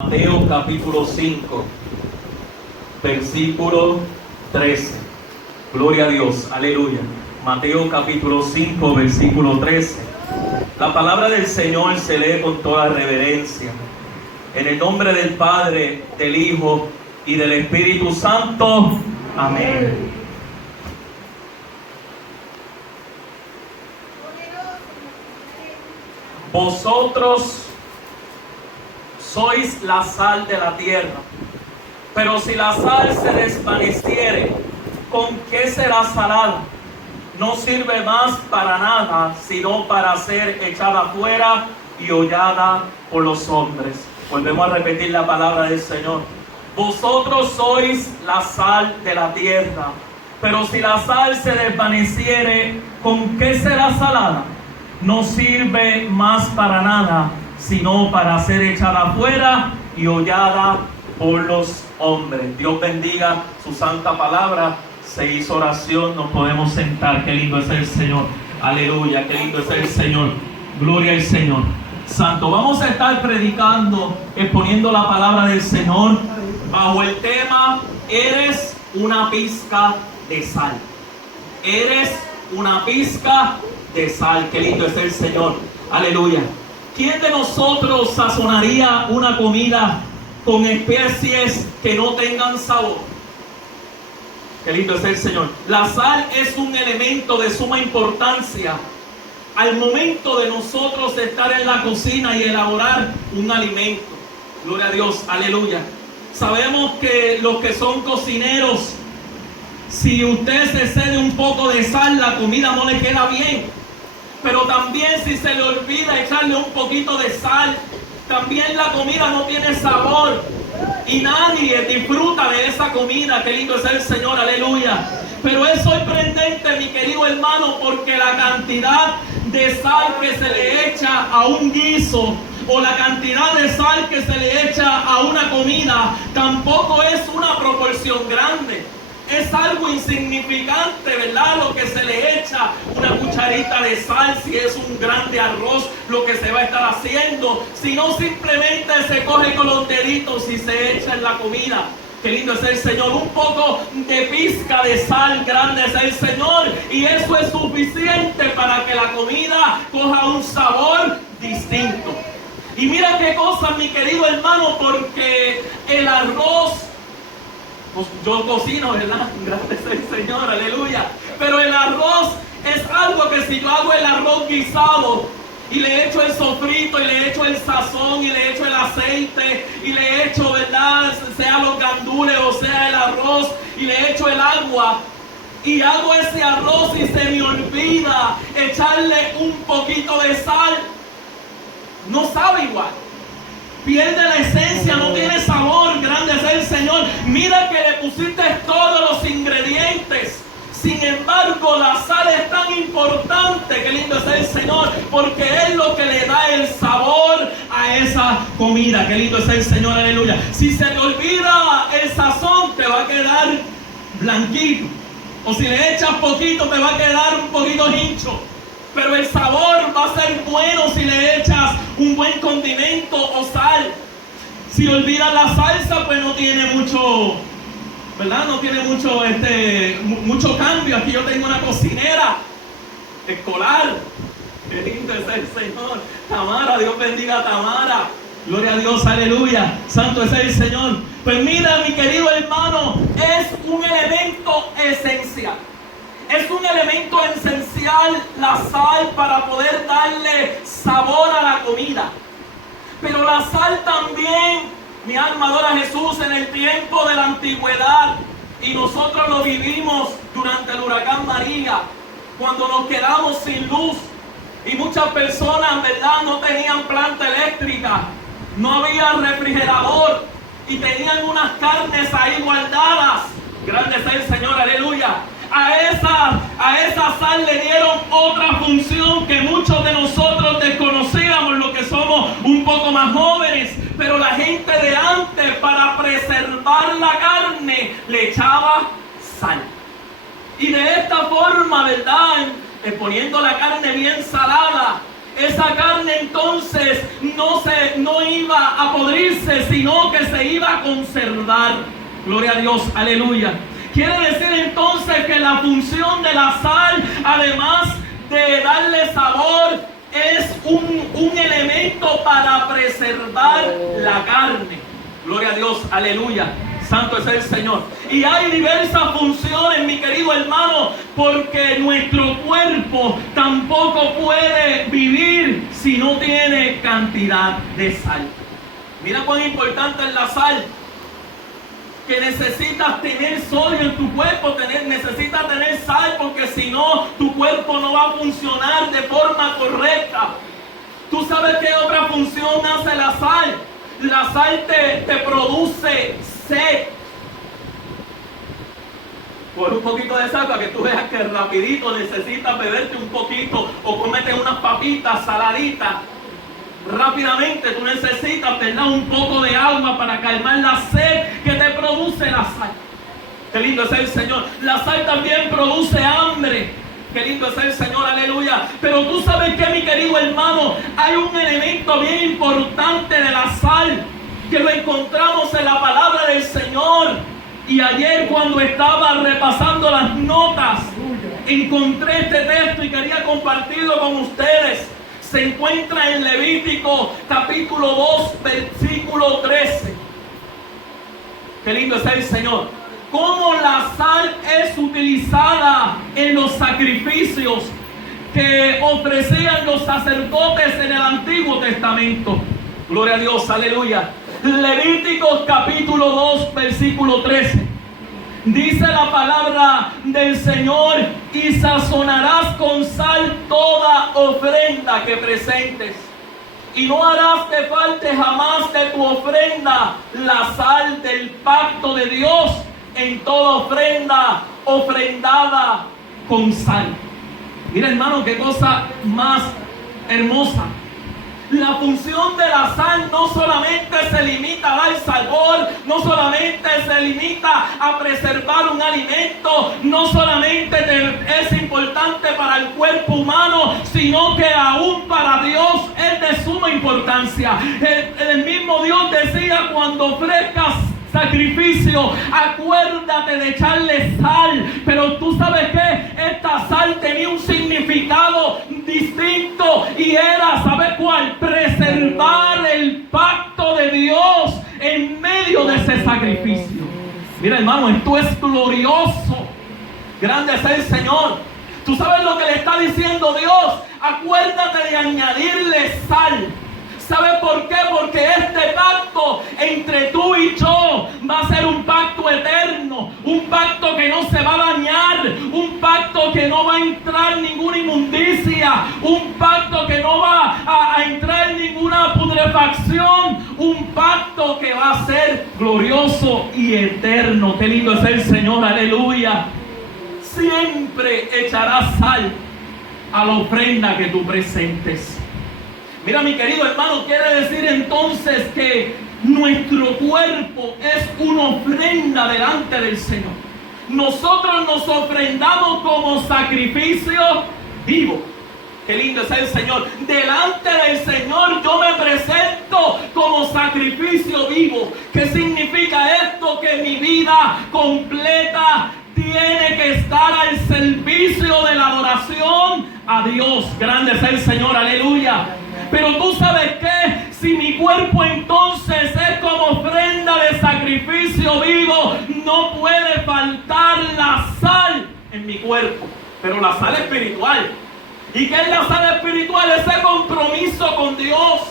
Mateo capítulo 5, versículo 13. Gloria a Dios, aleluya. Mateo capítulo 5, versículo 13. La palabra del Señor se lee con toda reverencia. En el nombre del Padre, del Hijo y del Espíritu Santo. Amén. Vosotros sois la sal de la tierra, pero si la sal se desvaneciere, ¿con qué será salada? No sirve más para nada, sino para ser echada fuera y hollada por los hombres. Volvemos a repetir la palabra del Señor. Vosotros sois la sal de la tierra, pero si la sal se desvaneciere, ¿con qué será salada? No sirve más para nada, sino para ser echada fuera y hollada por los hombres. Dios bendiga su santa palabra. Se hizo oración, nos podemos sentar. Qué lindo es el Señor. Aleluya, qué lindo es el Señor. Gloria al Señor. Santo, vamos a estar predicando, exponiendo la palabra del Señor bajo el tema: eres una pizca de sal. Eres una pizca de sal. Qué lindo es el Señor. Aleluya. ¿Quién de nosotros sazonaría una comida con especies que no tengan sabor? Qué lindo es el Señor. La sal es un elemento de suma importancia al momento de nosotros estar en la cocina y elaborar un alimento. Gloria a Dios, aleluya. Sabemos que los que son cocineros, si usted se excede un poco de sal, la comida no le queda bien. Pero también si se le olvida echarle un poquito de sal, también la comida no tiene sabor y nadie disfruta de esa comida. Qué lindo es el Señor, aleluya. Pero es sorprendente, mi querido hermano, porque la cantidad de sal que se le echa a un guiso o la cantidad de sal que se le echa a una comida tampoco es una proporción grande. Es algo insignificante, ¿verdad? Lo que se le echa, una cucharita de sal, si es un grande arroz, lo que se va a estar haciendo. Si no, simplemente se coge con los deditos y se echa en la comida. Qué lindo es el Señor. Un poco de pizca de sal, grande es el Señor. Y eso es suficiente para que la comida coja un sabor distinto. Y mira qué cosa, mi querido hermano, porque el arroz, yo cocino, ¿verdad? Gracias al Señor, aleluya. Pero el arroz es algo que si yo hago el arroz guisado y le echo el sofrito y le echo el sazón y le echo el aceite y le echo, ¿verdad? Sea los gandules o sea el arroz y le echo el agua y hago ese arroz y se me olvida echarle un poquito de sal, no sabe igual. Pierde la esencia, no tiene sabor. Grande es el Señor. Mira que le pusiste todos los ingredientes. Sin embargo, la sal es tan importante. Qué lindo es el Señor, porque es lo que le da el sabor a esa comida. Qué lindo es el Señor, aleluya. Si se te olvida el sazón, te va a quedar blanquito. O si le echas poquito, te va a quedar un poquito hincho. Pero el sabor va a ser bueno si le echas un buen condimento o sal. Si olvidas la salsa, pues no tiene mucho, ¿verdad? No tiene mucho cambio. Aquí yo tengo una cocinera escolar. Qué lindo es el Señor. Tamara, Dios bendiga a Tamara. Gloria a Dios, aleluya. Santo es el Señor. Pues mira, mi querido hermano, es un elemento esencial. Es un elemento esencial la sal para poder darle sabor a la comida. Pero la sal también, mi alma adora a Jesús, en el tiempo de la antigüedad. Y nosotros lo vivimos durante el huracán María, cuando nos quedamos sin luz. Y muchas personas, ¿verdad?, no tenían planta eléctrica, no había refrigerador y tenían unas carnes ahí guardadas. Grande es el Señor, aleluya. A esa sal le dieron otra función que muchos de nosotros desconocíamos, los que somos un poco más jóvenes. Pero la gente de antes, para preservar la carne, le echaba sal. Y de esta forma, ¿verdad?, poniendo la carne bien salada, esa carne entonces no iba a podrirse, sino que se iba a conservar. Gloria a Dios, aleluya. Quiere decir entonces que la función de la sal, además de darle sabor, es un elemento para preservar la carne. Gloria a Dios, aleluya. Santo es el Señor. Y hay diversas funciones, mi querido hermano, porque nuestro cuerpo tampoco puede vivir si no tiene cantidad de sal. Mira cuán importante es la sal. Que necesitas tener sodio en tu cuerpo, necesitas tener sal, porque si no, tu cuerpo no va a funcionar de forma correcta. ¿Tú sabes qué otra función hace la sal? La sal te produce sed. Por un poquito de sal para que tú veas que rapidito necesitas beberte un poquito o comete unas papitas saladitas. Rápidamente tú necesitas, ¿verdad?, un poco de agua para calmar la sed que te produce la sal. Qué lindo es el Señor. La sal también produce hambre. Qué lindo es el Señor, aleluya. Pero tú sabes que, mi querido hermano, hay un elemento bien importante de la sal que lo encontramos en la palabra del Señor. Y ayer, cuando estaba repasando las notas, encontré este texto y quería compartirlo con ustedes. Se encuentra en Levítico capítulo 2, versículo 13. Qué lindo es el Señor. Cómo la sal es utilizada en los sacrificios que ofrecían los sacerdotes en el Antiguo Testamento. Gloria a Dios, aleluya. Levítico capítulo 2, versículo 13. Dice la palabra del Señor: y sazonarás con sal toda ofrenda que presentes, y no harás que falte jamás de tu ofrenda la sal del pacto de Dios en toda ofrenda ofrendada con sal. Mira, hermano, qué cosa más hermosa. La función de la sal no solamente se limita a dar sabor, no solamente se limita a preservar un alimento, no solamente es importante para el cuerpo humano, sino que aún para Dios es de suma importancia. El mismo Dios decía: cuando ofrezcas sacrificio, acuérdate de echarle sal. Pero tú sabes que esta sal tenía un significado distinto, y era, ¿sabes cuál? Preservar el pacto de Dios en medio de ese sacrificio. Mira, hermano, esto es glorioso. Grande es el Señor. ¿Tú sabes lo que le está diciendo Dios? Acuérdate de añadirle sal. ¿Sabes por qué? Porque este pacto entre tú y yo va a ser un pacto eterno, un pacto que no se va a dañar, un pacto que no va a entrar ninguna inmundicia, un pacto que no va a entrar ninguna putrefacción, un pacto que va a ser glorioso y eterno. Qué lindo es el Señor, aleluya. Siempre echarás sal a la ofrenda que tú presentes. Mira, mi querido hermano, quiere decir entonces que nuestro cuerpo es una ofrenda delante del Señor. Nosotros nos ofrendamos como sacrificio vivo. Qué lindo es el Señor. Delante del Señor yo me presento como sacrificio vivo. ¿Qué significa esto? Que mi vida completa tiene que estar al servicio de la adoración a Dios. Grande es el Señor, aleluya. Pero tú sabes que si mi cuerpo entonces es como ofrenda de sacrificio vivo, no puede faltar la sal en mi cuerpo. Pero la sal espiritual. ¿Y qué es la sal espiritual? Ese compromiso con Dios,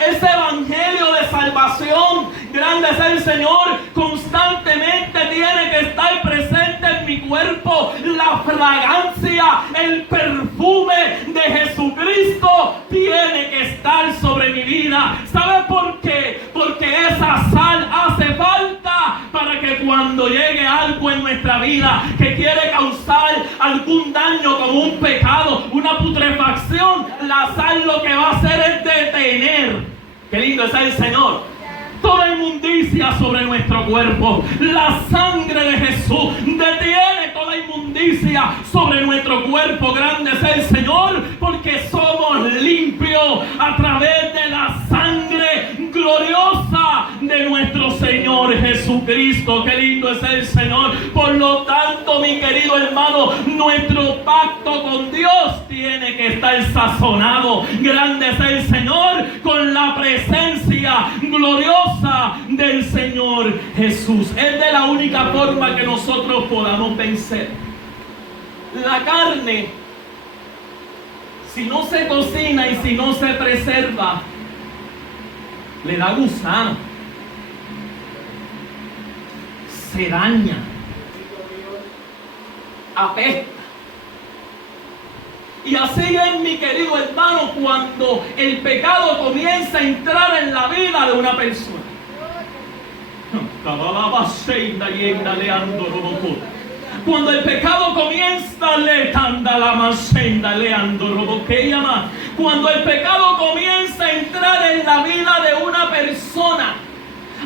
ese evangelio de salvación. Grande es el Señor. Constantemente tiene que estar presente en mi cuerpo la fragancia, el perfume de Jesucristo tiene que estar sobre mi vida. ¿Sabe por qué? Porque esa sal hace falta para que cuando llegue algo en nuestra vida que quiere causar algún daño, como un pecado, una putrefacción, la sal lo que va a hacer es detener. Qué lindo es el Señor. Toda inmundicia sobre nuestro cuerpo. La sangre de Jesús detiene toda inmundicia sobre nuestro cuerpo. Grande es el Señor, porque somos limpio a través de la sangre gloriosa de nuestro Señor Jesucristo. Qué lindo es el Señor. Por lo tanto, mi querido hermano, nuestro pacto con Dios tiene que estar sazonado. Grande es el Señor, con la presencia gloriosa del Señor Jesús. Es de la única forma que nosotros podamos vencer. La carne, si no se cocina y si no se preserva, le da gusano, se daña, apesta. Y así es, mi querido hermano, cuando el pecado comienza a entrar en la vida de una persona. Cuando el pecado comienza, cuando el pecado comienza a entrar en la vida de una persona,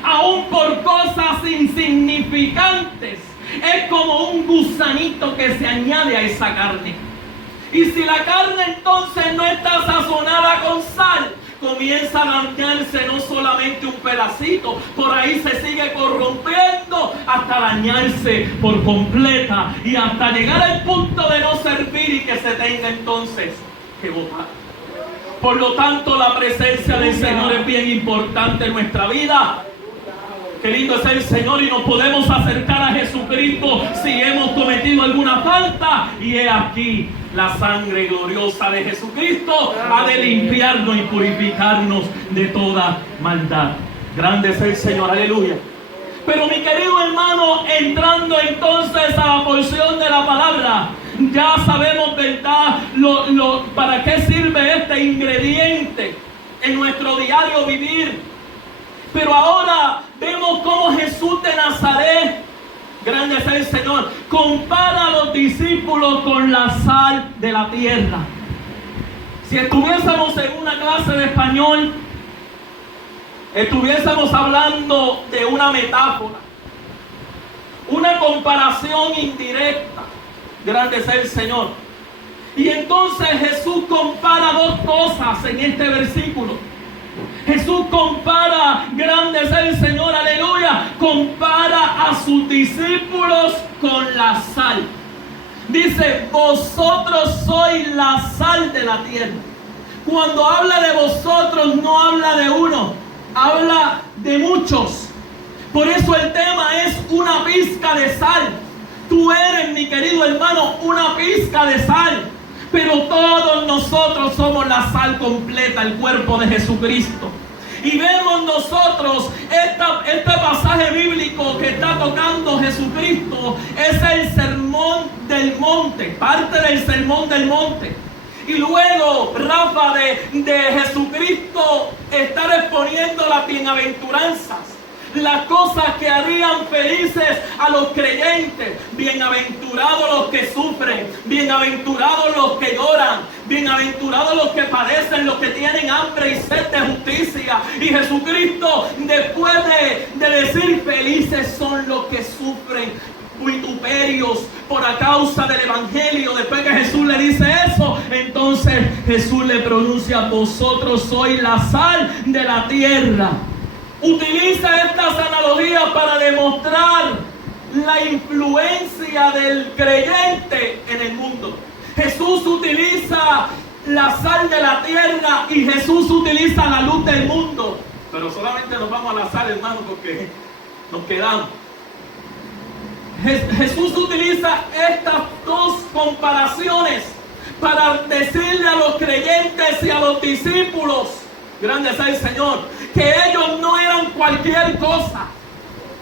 aún por cosas insignificantes, es como un gusanito que se añade a esa carne. Y si la carne entonces no está sazonada con sal, comienza a dañarse no solamente un pedacito, por ahí se sigue corrompiendo hasta dañarse por completa y hasta llegar al punto de no servir y que se tenga entonces que botar. Por lo tanto, la presencia del Señor es bien importante en nuestra vida. Qué lindo es el Señor, y nos podemos acercar a Jesucristo si hemos cometido alguna falta, y he aquí la sangre gloriosa de Jesucristo ha de limpiarnos y purificarnos de toda maldad. Grande es el Señor, aleluya. Pero mi querido hermano, entrando entonces a la porción de la palabra, ya sabemos, ¿verdad?, para qué sirve este ingrediente en nuestro diario vivir. Pero ahora vemos cómo Jesús de Nazaret, grande es el Señor, compara a los discípulos con la sal de la tierra. Si estuviésemos en una clase de español, estuviésemos hablando de una metáfora, una comparación indirecta. Grande es el Señor. Y entonces Jesús compara dos cosas en este versículo. Jesús compara, grande es el Señor, aleluya, compara a sus discípulos con la sal. Dice, vosotros sois la sal de la tierra. Cuando habla de vosotros, no habla de uno, habla de muchos. Por eso el tema es una pizca de sal. Tú eres, mi querido hermano, una pizca de sal. Pero todos nosotros somos la sal completa, el cuerpo de Jesucristo. Y vemos nosotros este pasaje bíblico que está tocando Jesucristo, es el sermón del monte, parte del sermón del monte. Y luego, Rafa, de Jesucristo estar exponiendo las bienaventuranzas, las cosas que harían felices a los creyentes. Bienaventurados los que sufren, bienaventurados los que lloran, bienaventurados los que padecen, los que tienen hambre y sed de justicia. Y Jesucristo, después de decir felices son los que sufren vituperios por a causa del evangelio, después que Jesús le dice eso, entonces Jesús le pronuncia, vosotros sois la sal de la tierra. Utiliza estas analogías para demostrar la influencia del creyente en el mundo. Jesús utiliza la sal de la tierra y Jesús utiliza la luz del mundo. Pero solamente nos vamos a la sal, hermano, porque nos quedamos. Jesús utiliza estas dos comparaciones para decirle a los creyentes y a los discípulos, grande es el Señor, que ellos no eran cualquier cosa.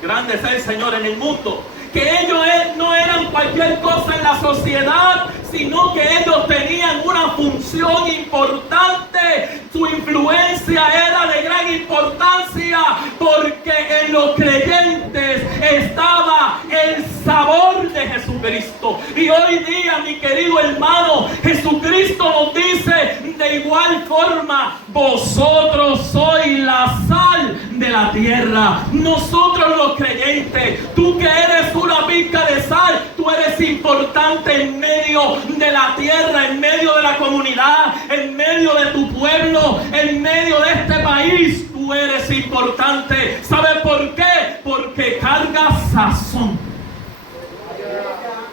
Grande es el Señor en el mundo. Que ellos no eran cualquier cosa en la sociedad, sino que ellos tenían una función importante. Su influencia era de gran importancia, porque en los creyentes estaba el sabor de Jesucristo. Y hoy día, mi querido hermano, Jesucristo nos dice de igual forma, vosotros sois la sal de la tierra. Nosotros los creyentes, tú que eres una pizca de sal, tú eres importante en medio de la tierra, en medio de la comunidad, en medio de tu pueblo, en medio de este país. Tú eres importante. ¿Sabes por qué? Porque cargas sazón.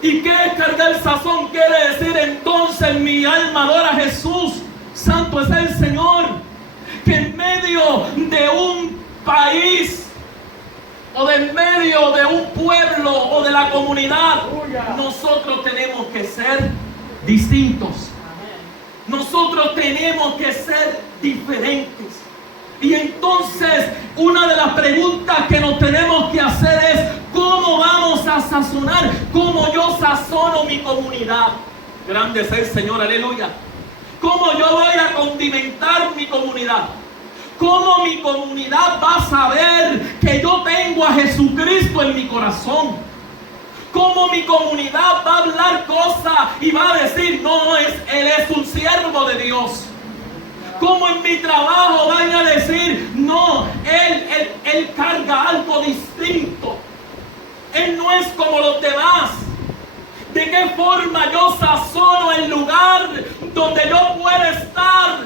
¿Y qué es cargar sazón? Quiere decir entonces mi alma adora a Jesús. Santo es el Señor. Que en medio de un país o de en medio de un pueblo o de la comunidad, nosotros tenemos que ser distintos. Nosotros tenemos que ser diferentes. Y entonces una de las preguntas que nos tenemos que hacer es: ¿cómo vamos a sazonar? ¿Cómo yo sazono mi comunidad? Grande es el Señor, aleluya. ¿Cómo yo voy a condimentar mi comunidad? ¿Cómo mi comunidad va a saber que yo tengo a Jesucristo en mi corazón? ¿Cómo mi comunidad va a hablar cosas y va a decir: no, Él es un siervo de Dios? ¿Cómo en mi trabajo van a decir: no, él carga algo distinto? Él no es como los demás. ¿De qué forma yo sazono el lugar donde yo puedo estar?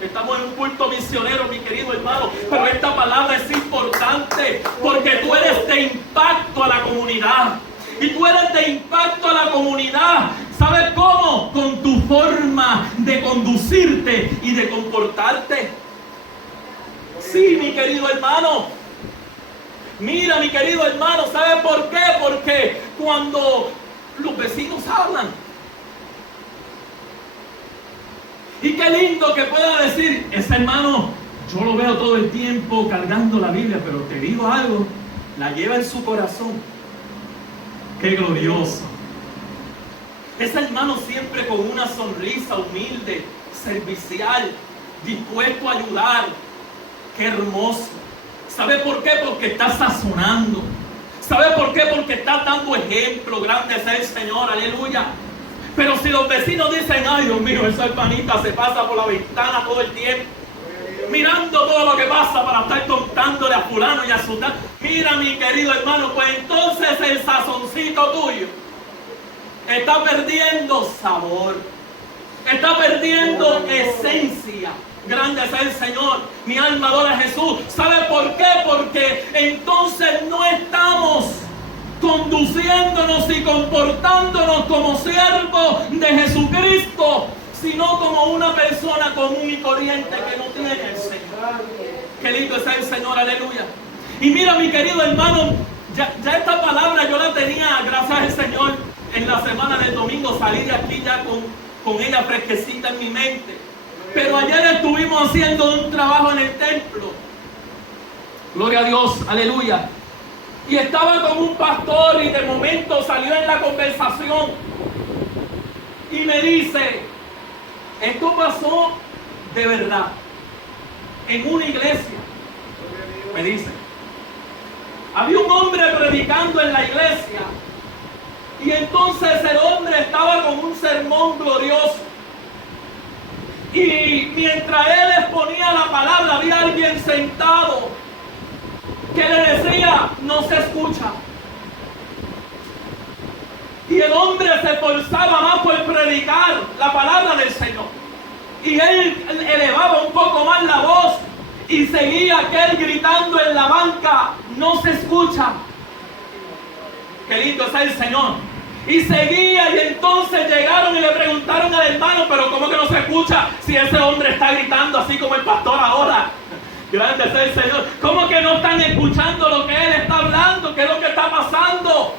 Estamos en un culto misionero, mi querido hermano, pero esta palabra es importante porque tú eres de impacto a la comunidad. Y tú eres de impacto a la comunidad. ¿Sabes cómo? Con tu forma de conducirte y de comportarte. Sí, mi querido hermano. Mira, mi querido hermano, ¿sabes por qué? Porque cuando los vecinos hablan, y qué lindo que pueda decir: ese hermano, yo lo veo todo el tiempo cargando la Biblia, pero te digo algo, la lleva en su corazón. ¡Qué glorioso! Ese hermano siempre con una sonrisa humilde, servicial, dispuesto a ayudar. ¡Qué hermoso! ¿Sabe por qué? Porque está sazonando. ¿Sabe por qué? Porque está dando ejemplo. Grande es el Señor, aleluya. Pero si los vecinos dicen: ay, Dios mío, esa hermanita se pasa por la ventana todo el tiempo, mirando todo lo que pasa para estar contándole a fulano y a sultano. Mira, mi querido hermano, pues entonces el sazoncito tuyo está perdiendo sabor, está perdiendo esencia. Grande es el Señor, mi alma adora a Jesús. ¿Sabe por qué? Porque entonces no estamos conduciéndonos y comportándonos como siervos de Jesucristo, sino como una persona común y corriente que no tiene el Señor. Qué lindo es el Señor, aleluya. Y mira, mi querido hermano, ya esta palabra yo la tenía, gracias al Señor, en la semana del domingo. Salí de aquí ya con ella fresquecita en mi mente. Pero ayer estuvimos haciendo un trabajo en el templo. Gloria a Dios, aleluya. Y estaba con un pastor y de momento salió en la conversación y me dice: esto pasó de verdad en una iglesia. Me dice: había un hombre predicando en la iglesia y entonces el hombre estaba con un sermón glorioso, y mientras él exponía la palabra había alguien sentado que le decía: no se escucha. Y el hombre se esforzaba más por predicar la palabra del Señor, y él elevaba un poco más la voz y seguía aquel gritando en la banca: no se escucha. Qué lindo es el Señor. Y seguía, y entonces llegaron y le preguntaron al hermano: pero ¿cómo que no se escucha si ese hombre está gritando así como el pastor ahora? Grande es el Señor. ¿Cómo que no están escuchando lo que él está hablando? ¿Qué es lo que está pasando?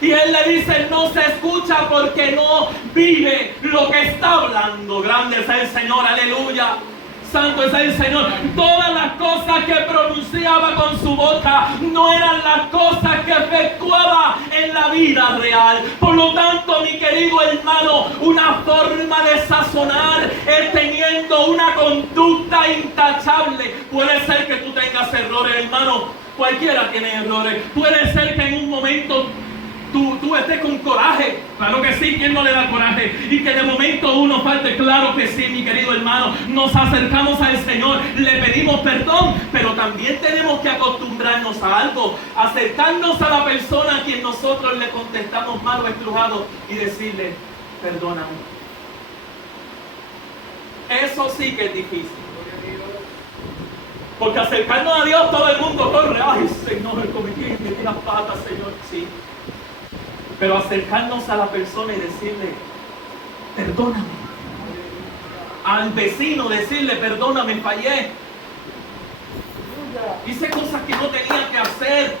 Y él le dice: no se escucha porque no vive lo que está hablando. Grande es el Señor, aleluya. Santo es el Señor. Todas las cosas que pronunciaba con su boca no eran las cosas que efectuaba en la vida real. Por lo tanto, mi querido hermano, una forma de sazonar es teniendo una conducta intachable. Puede ser que tú tengas errores, hermano. Cualquiera tiene errores. Puede ser que en un momento tú estés con coraje. Claro que sí, ¿quién no le da coraje? Y que de momento uno falte, claro que sí, mi querido hermano. Nos acercamos al Señor, le pedimos perdón, pero también tenemos que acostumbrarnos a algo, acercarnos a la persona a quien nosotros le contestamos mal o estrujado y decirle, perdóname. Eso sí que es difícil. Porque acercarnos a Dios todo el mundo corre. Ay, Señor, cometí las patas, Señor. Sí. Pero acercarnos a la persona y decirle, perdóname. Al vecino decirle, perdóname, fallé. Hice cosas que no tenía que hacer.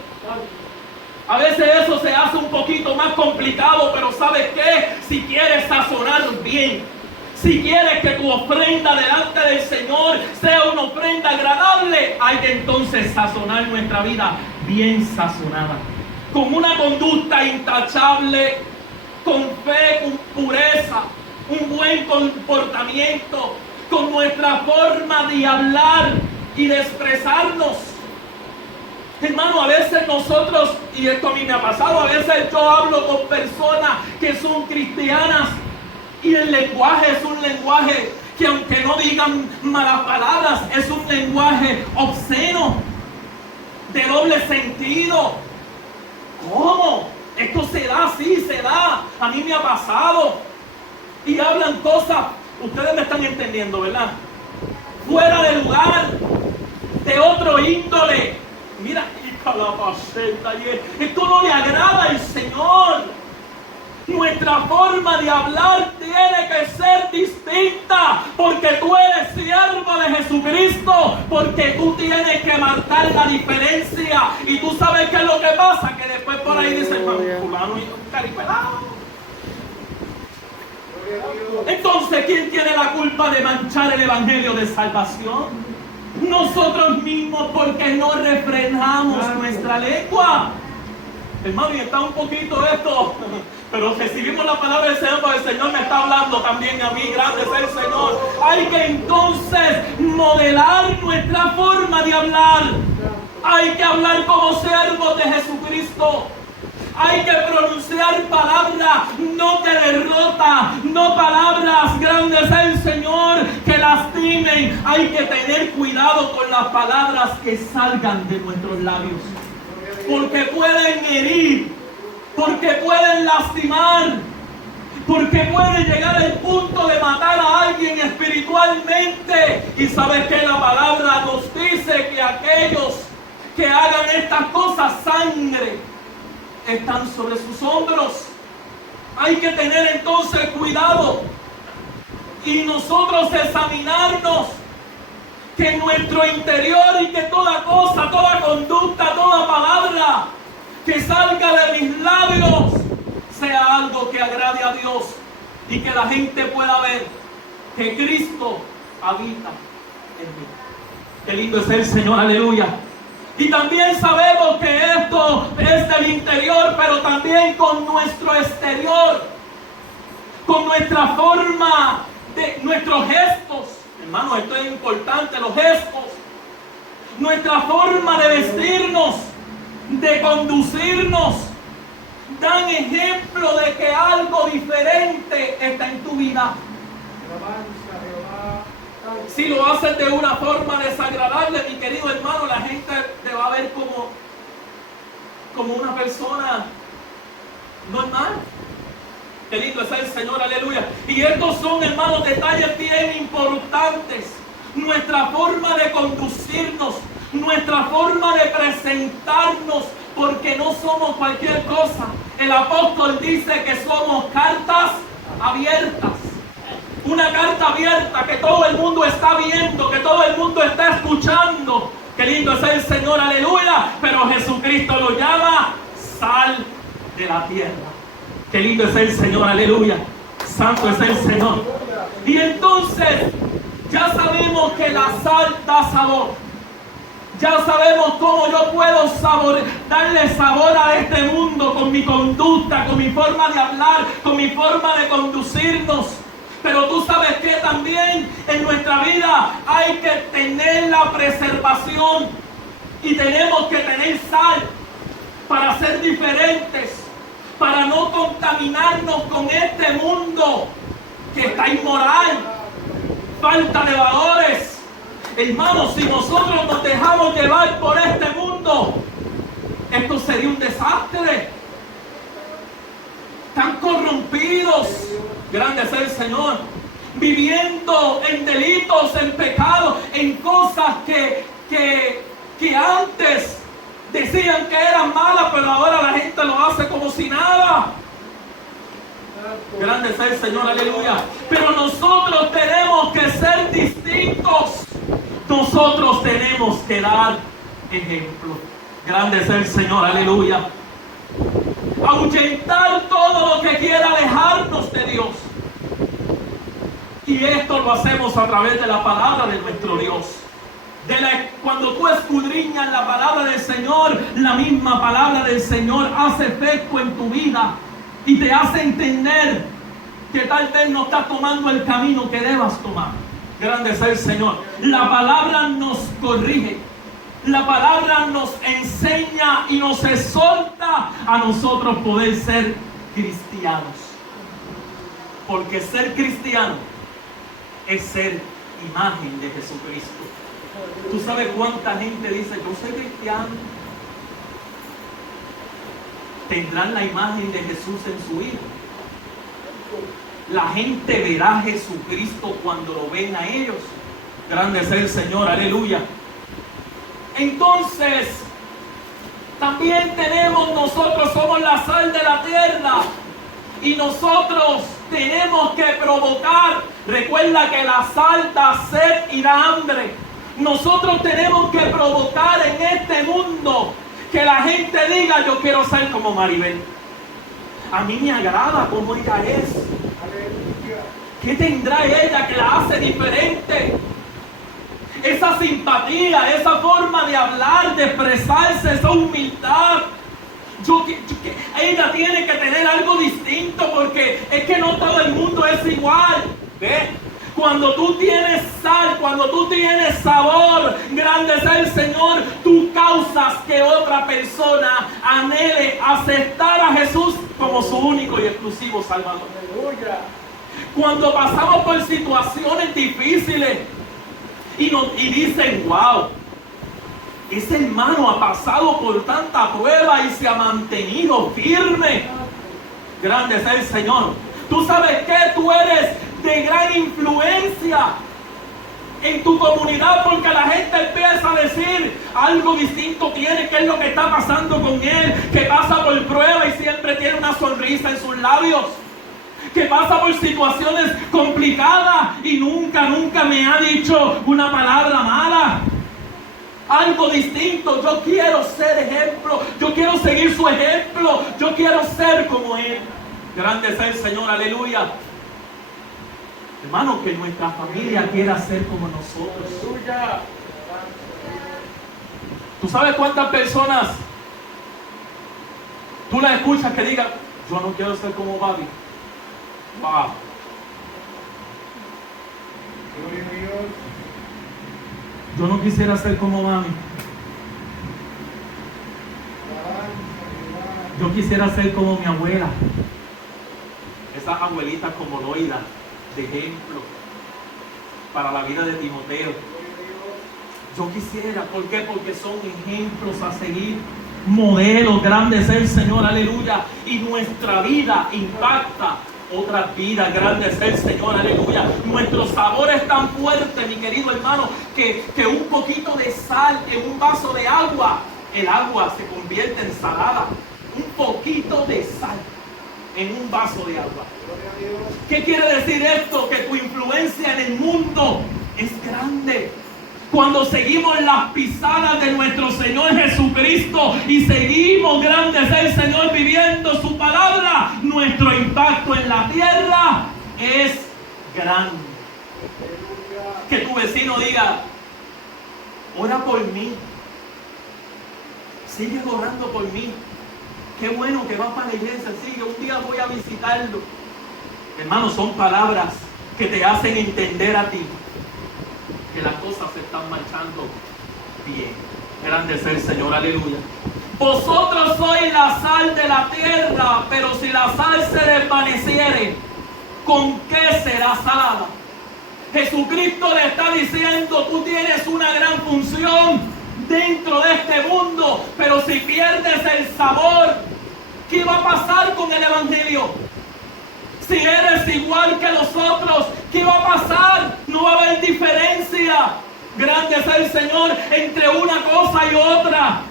A veces eso se hace un poquito más complicado, pero ¿sabes qué? Si quieres sazonar bien, si quieres que tu ofrenda delante del Señor sea una ofrenda agradable, hay que entonces sazonar nuestra vida bien sazonada, con una conducta intachable, con fe, con pureza, un buen comportamiento, con nuestra forma de hablar y de expresarnos. Hermano, a veces nosotros, y esto a mí me ha pasado, a veces yo hablo con personas que son cristianas y el lenguaje es un lenguaje que, aunque no digan malas palabras, es un lenguaje obsceno, de doble sentido. ¿Cómo? Esto se da, sí, se da. A mí me ha pasado. Y hablan cosas, ustedes me están entendiendo, ¿verdad? Fuera de lugar, de otro índole. Mira, esto no le agrada al Señor. Nuestra forma de hablar tiene que ser distinta, porque tú eres siervo de Jesucristo, porque tú tienes que marcar la diferencia. Y tú sabes qué es lo que pasa, que después por ahí dicen, fulano y un caripelado. Entonces, ¿quién tiene la culpa de manchar el evangelio de salvación? Nosotros mismos, porque no refrenamos nuestra lengua. Hermano, y está un poquito esto, pero recibimos la palabra del Señor, porque el Señor me está hablando también a mí. Grande es el Señor. Hay que entonces modelar nuestra forma de hablar. Hay que hablar como siervos de Jesucristo. Hay que pronunciar palabras no de derrota, no palabras, grandes es el Señor, que lastimen. Hay que tener cuidado con las palabras que salgan de nuestros labios, porque pueden herir, porque pueden lastimar, porque puede llegar al punto de matar a alguien espiritualmente. Y sabes que la palabra nos dice que aquellos que hagan estas cosas, sangre están sobre sus hombros. Hay que tener entonces cuidado y nosotros examinarnos, que en nuestro interior, y que toda cosa, toda conducta, toda palabra que salga de mis labios sea algo que agrade a Dios, y que la gente pueda ver que Cristo habita en mí. Qué lindo es el Señor, aleluya. Y también sabemos que esto es del interior, pero también con nuestro exterior, con nuestra forma, de nuestros gestos. Hermano, esto es importante, los gestos. Nuestra forma de vestirnos, de conducirnos, dan ejemplo de que algo diferente está en tu vida. Si lo haces de una forma desagradable, mi querido hermano, la gente te va a ver como una persona normal. Qué lindo es el Señor, aleluya. Y estos son, hermanos, detalles bien importantes. Nuestra forma de conducirnos, nuestra forma de presentarnos, porque no somos cualquier cosa. El apóstol dice que somos cartas abiertas. Una carta abierta que todo el mundo está viendo, que todo el mundo está escuchando. Qué lindo es el Señor, aleluya. Pero Jesucristo lo llama sal de la tierra. Qué lindo es el Señor, aleluya. Santo es el Señor. Y entonces ya sabemos que la sal da sabor. Ya sabemos cómo yo puedo darle sabor a este mundo con mi conducta, con mi forma de hablar, con mi forma de conducirnos. Pero tú sabes que también en nuestra vida hay que tener la preservación, y tenemos que tener sal para ser diferentes, para no contaminarnos con este mundo que está inmoral, falta de valores. Hermanos, si nosotros nos dejamos llevar por este mundo, esto sería un desastre. Están corrompidos, grande es el Señor, viviendo en delitos, en pecados, en cosas que antes decían que eran malas, pero ahora la gente lo hace como si nada. Grande es el Señor, aleluya. Pero nosotros tenemos que ser distintos. Nosotros tenemos que dar ejemplo. Grande es el Señor, aleluya. Ahuyentar todo lo que quiera alejarnos de Dios. Y esto lo hacemos a través de la palabra de nuestro Dios. Cuando tú escudriñas la palabra del Señor, la misma palabra del Señor hace efecto en tu vida y te hace entender que tal vez no estás tomando el camino que debas tomar. Grande es el Señor. La palabra nos corrige. La palabra nos enseña y nos exhorta a nosotros poder ser cristianos. Porque ser cristiano es ser imagen de Jesucristo. ¿Tú sabes cuánta gente dice, yo soy cristiano? Tendrán la imagen de Jesús en su vida. La gente verá a Jesucristo cuando lo ven a ellos. Grande es el Señor, aleluya. Entonces, también nosotros somos la sal de la tierra. Y nosotros tenemos que provocar. Recuerda que la sal da sed y da hambre. Nosotros tenemos que provocar en este mundo que la gente diga, yo quiero ser como Maribel. A mí me agrada como ella es. ¿Qué tendrá ella que la hace diferente? Esa simpatía, esa forma de hablar, de expresarse, esa humildad. Ella tiene que tener algo distinto porque es que no todo el mundo es igual. ¿Ve? Cuando tú tienes sal, cuando tú tienes sabor, grande es el Señor, tú causas que otra persona anhele aceptar a Jesús como su único y exclusivo Salvador. Cuando pasamos por situaciones difíciles y dicen, wow, ese hermano ha pasado por tanta prueba y se ha mantenido firme. Grande es el Señor. Tú sabes que tú eres de gran influencia en tu comunidad porque la gente empieza a decir algo distinto tiene, qué es lo que está pasando con él, que pasa por prueba y siempre tiene una sonrisa en sus labios, que pasa por situaciones complicadas y nunca me ha dicho una palabra mala. Algo distinto. Yo quiero ser ejemplo, yo quiero seguir su ejemplo, yo quiero ser como él. Grande es el Señor, aleluya. Hermano, que nuestra familia quiera ser como nosotros. ¡Aleluya! ¿Tú sabes cuántas personas tú las escuchas que digan, yo no quiero ser como papi? Wow. Yo no quisiera ser como mami. Yo quisiera ser como mi abuela. Esas abuelitas como Loida, de ejemplo para la vida de Timoteo. Yo quisiera, ¿por qué? Porque son ejemplos a seguir, modelos. Grandes es el Señor, aleluya. Y nuestra vida impacta otras vidas. Grande es el Señor, aleluya. Nuestro sabor es tan fuerte, mi querido hermano, que un poquito de sal en un vaso de agua, el agua se convierte en salada. Un poquito de sal en un vaso de agua. ¿Qué quiere decir esto? Que tu influencia en el mundo es grande. Cuando seguimos las pisadas de nuestro Señor Jesucristo y seguimos, grande es el Señor, viviendo su palabra, nuestro impacto en la tierra es grande. Que tu vecino diga, ora por mí, sigue orando por mí. Qué bueno que vas para la iglesia, sigue, un día voy a visitarlo. Hermanos, son palabras que te hacen entender a ti que las cosas se están marchando bien. Grande es el Señor, aleluya. Vosotros sois la sal de la tierra, pero si la sal se desvaneciere, ¿con qué será salada? Jesucristo le está diciendo, tú tienes una gran función dentro de este mundo, pero si pierdes el sabor, ¿qué va a pasar con el Evangelio? Si eres igual que los otros, ¿qué va a pasar? No va a haber diferencia. Grande es el Señor entre una cosa y otra.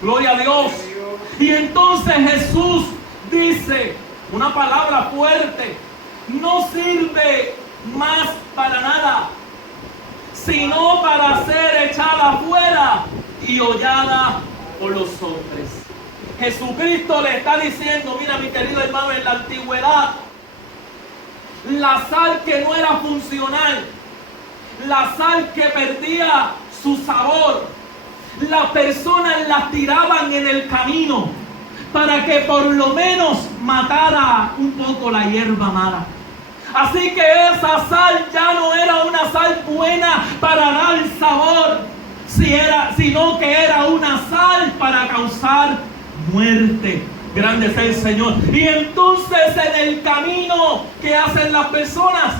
Gloria a Dios. Y entonces Jesús dice una palabra fuerte: no sirve más para nada, sino para ser echada afuera y hollada por los hombres. Jesucristo le está diciendo, mira mi querido hermano, en la antigüedad, la sal que no era funcional, la sal que perdía su sabor, las personas las tiraban en el camino para que por lo menos matara un poco la hierba mala. Así que esa sal ya no era una sal buena para dar sabor, sino que era una sal para causar muerte. Grande es el Señor. Y entonces en el camino, ¿qué hacen las personas?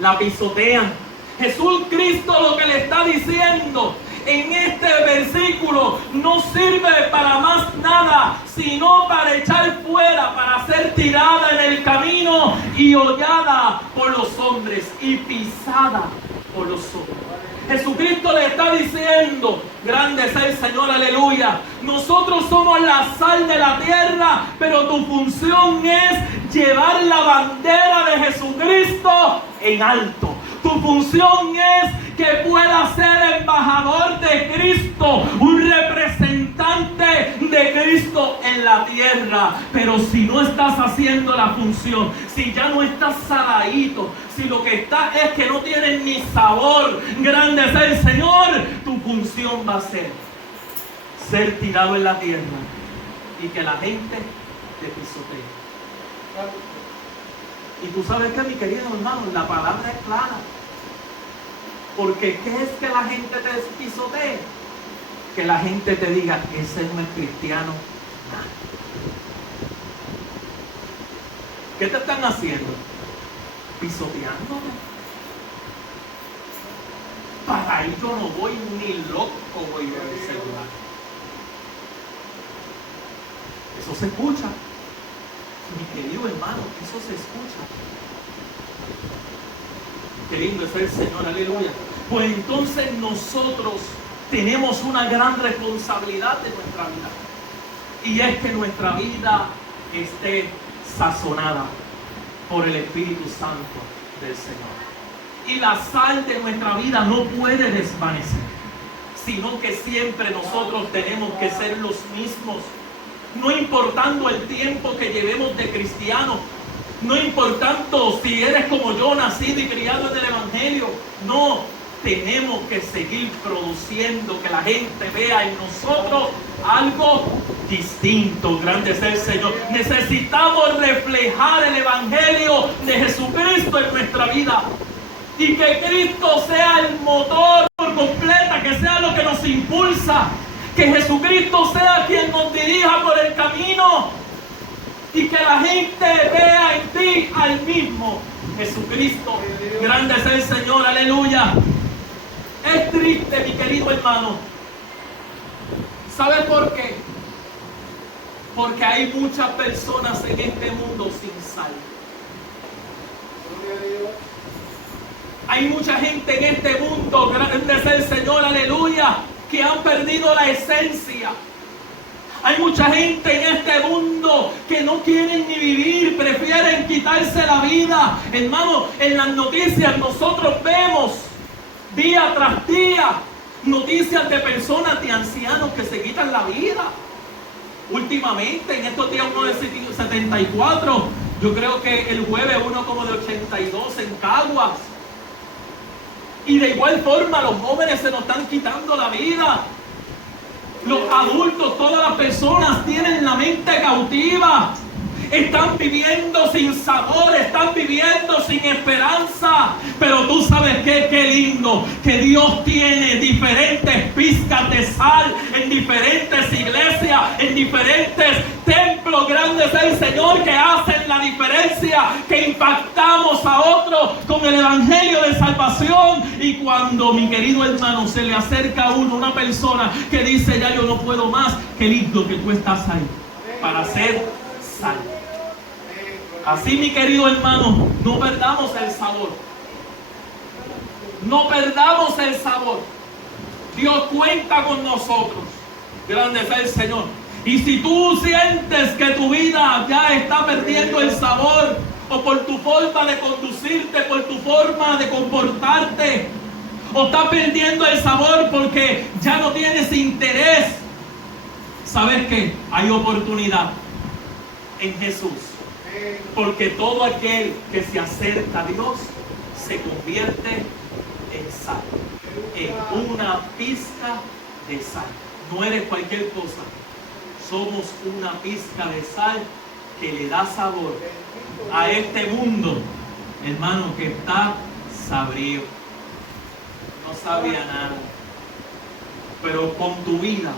La pisotean. Jesucristo lo que le está diciendo en este versículo: no sirve para más nada, sino para echar fuera, para ser tirada en el camino y hollada por los hombres y pisada por los hombres. Jesucristo le está diciendo, grande es el Señor, aleluya, nosotros somos la sal de la tierra, pero tu función es llevar la bandera de Jesucristo en alto. Tu función es que puedas ser embajador de Cristo, un representante de Cristo en la tierra. Pero si no estás haciendo la función, si ya no estás saladito, si lo que está es que no tienes ni sabor, grande es el Señor, tu función va a ser tirado en la tierra y que la gente te pisotee. Y tú sabes que, mi querido hermano, la palabra es clara. Porque ¿qué es que la gente te pisotee? Que la gente te diga, ese no es cristiano. ¿Qué te están haciendo? Pisoteándote. Para ahí yo no voy ni loco, voy a ese lugar. Eso se escucha. Mi querido hermano, eso se escucha. Qué lindo es el Señor, aleluya. Pues entonces nosotros tenemos una gran responsabilidad de nuestra vida. Y es que nuestra vida esté sazonada por el Espíritu Santo del Señor. Y la sal de nuestra vida no puede desvanecer, sino que siempre nosotros tenemos que ser los mismos. No importando el tiempo que llevemos de cristianos, no importando si eres como yo, nacido y criado en el Evangelio, no, tenemos que seguir produciendo, que la gente vea en nosotros algo distinto. Grande es el Señor. Necesitamos reflejar el Evangelio de Jesucristo en nuestra vida, y que Cristo sea el motor por completa, que sea lo que nos impulsa, que Jesucristo sea quien nos dirija por el camino, y que la gente vea en ti al mismo Jesucristo. Grande es el Señor, aleluya. Es triste, mi querido hermano. ¿Sabes por qué? Porque hay muchas personas en este mundo sin sal. Hay mucha gente en este mundo, grande es el Señor, aleluya, que han perdido la esencia. Hay mucha gente en este mundo que no quieren ni vivir, prefieren quitarse la vida. Hermano, en las noticias nosotros vemos día tras día noticias de personas, de ancianos que se quitan la vida. Últimamente, en estos días uno de 74, yo creo que el jueves uno como de 82 en Caguas. Y de igual forma los jóvenes se nos están quitando la vida. Los adultos, todas las personas tienen la mente cautiva. están viviendo sin sabor, están viviendo sin esperanza. Pero tú sabes qué lindo, que Dios tiene diferentes pizcas de sal en diferentes iglesias, en diferentes templos. Grandes es el Señor, que hacen la diferencia, que impactamos a otros con el evangelio de salvación. Y cuando, mi querido hermano, se le acerca a uno una persona que dice: ya yo no puedo más, qué lindo que tú estás ahí para ser salvo. Así, mi querido hermano, no perdamos el sabor. No perdamos el sabor. Dios cuenta con nosotros. Grande es el Señor. Y si tú sientes que tu vida ya está perdiendo el sabor, o por tu forma de conducirte, por tu forma de comportarte, o estás perdiendo el sabor porque ya no tienes interés, ¿sabes qué? Hay oportunidad en Jesús. Porque todo aquel que se acerca a Dios se convierte en sal, en una pizca de sal. No eres cualquier cosa. Somos una pizca de sal que le da sabor a este mundo, hermano, que está sabrío. No sabía nada. Pero con tu vida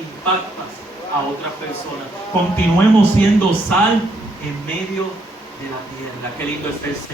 impactas a otras personas. Continuemos siendo sal en medio de la tierra. Qué lindo es el Señor.